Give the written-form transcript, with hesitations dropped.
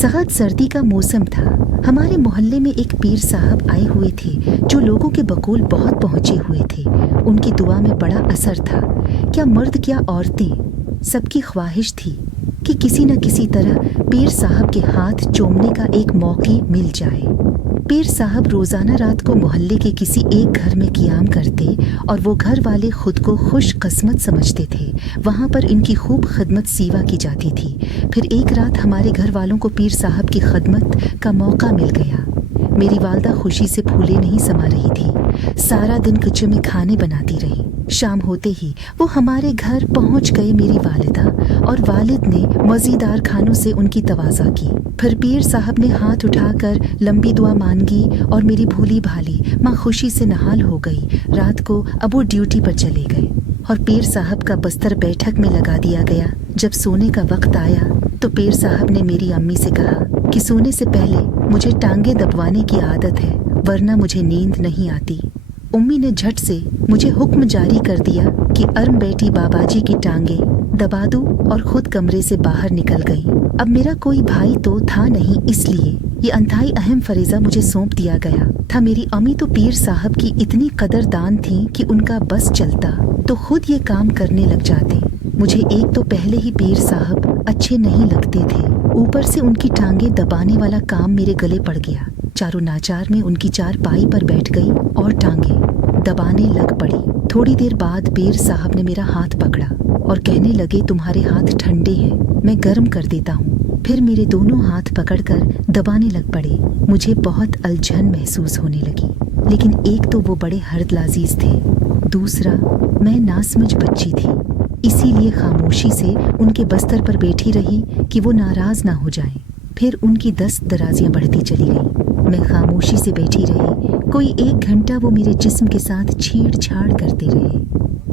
सख्त सर्दी का मौसम था। हमारे मोहल्ले में एक पीर साहब आए हुए थे जो लोगों के बकौल बहुत पहुंचे हुए थे। उनकी दुआ में बड़ा असर था। क्या मर्द क्या औरतें, सबकी ख्वाहिश थी कि किसी न किसी तरह पीर साहब के हाथ चूमने का एक मौका मिल जाए। पीर साहब रोज़ाना रात को मोहल्ले के किसी एक घर में क़ियाम करते और वो घर वाले खुद को खुश किस्मत समझते थे। वहाँ पर इनकी खूब खिदमत सीवा की जाती थी। फिर एक रात हमारे घर वालों को पीर साहब की खिदमत का मौका मिल गया। मेरी वालदा खुशी से फूले नहीं समा रही थी। सारा दिन किचन में खाने बनाती रही। शाम होते ही वो हमारे घर पहुंच गए। मेरी वालिदा और वालिद ने मज़ेदार खानों से उनकी तवाज़ा की। फिर पीर साहब ने हाथ उठाकर लंबी दुआ मांगी और मेरी भूली भाली माँ खुशी से नहाल हो गई। रात को अबू ड्यूटी पर चले गए और पीर साहब का बस्तर बैठक में लगा दिया गया। जब सोने का वक्त आया तो पीर साहब ने मेरी अम्मी से कहा कि सोने से पहले मुझे टांगे दबवाने की आदत है, वरना मुझे नींद नहीं आती। उम्मी ने झट से मुझे हुक्म जारी कर दिया कि अर्म बेटी बाबाजी की टांगे दबा दूं और खुद कमरे से बाहर निकल गई। अब मेरा कोई भाई तो था नहीं, इसलिए ये अंतहाई अहम फरीज़ा मुझे सौंप दिया गया था। मेरी अम्मी तो पीर साहब की इतनी कदरदान थी कि उनका बस चलता तो खुद ये काम करने लग जाते। मुझे एक तो पहले ही पीर साहब अच्छे नहीं लगते थे, ऊपर से उनकी टांगे दबाने वाला काम मेरे गले पड़ गया। चारों नाचार में उनकी चारपाई पर बैठ गई और टांगे दबाने लग पड़ी। थोड़ी देर बाद पीर साहब ने मेरा हाथ पकड़ा और कहने लगे, तुम्हारे हाथ ठंडे हैं, मैं गर्म कर देता हूँ। फिर मेरे दोनों हाथ पकड़कर दबाने लग पड़े। मुझे बहुत अलझन महसूस होने लगी, लेकिन एक तो वो बड़े हर्दलाजीज थे, दूसरा मैं नासमझ बच्ची थी। इसीलिए खामोशी से उनके बस्तर पर बैठी रही कि वो नाराज ना हो जाएं। फिर उनकी दस्त दराजियां बढ़ती चली गई। मैं खामोशी से बैठी रही। कोई 1 घंटा वो मेरे जिस्म के साथ छेड़छाड़ करते रहे।